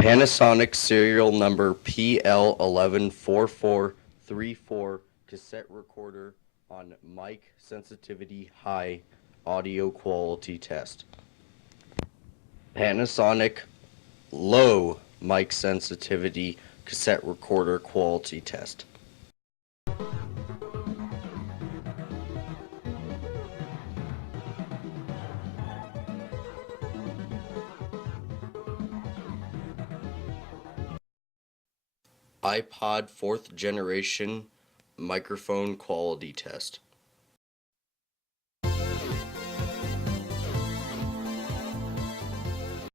Panasonic serial number PL114434 cassette recorder on mic sensitivity high audio quality test. Panasonic low mic sensitivity cassette recorder quality test. Ipod 4th generation microphone quality test.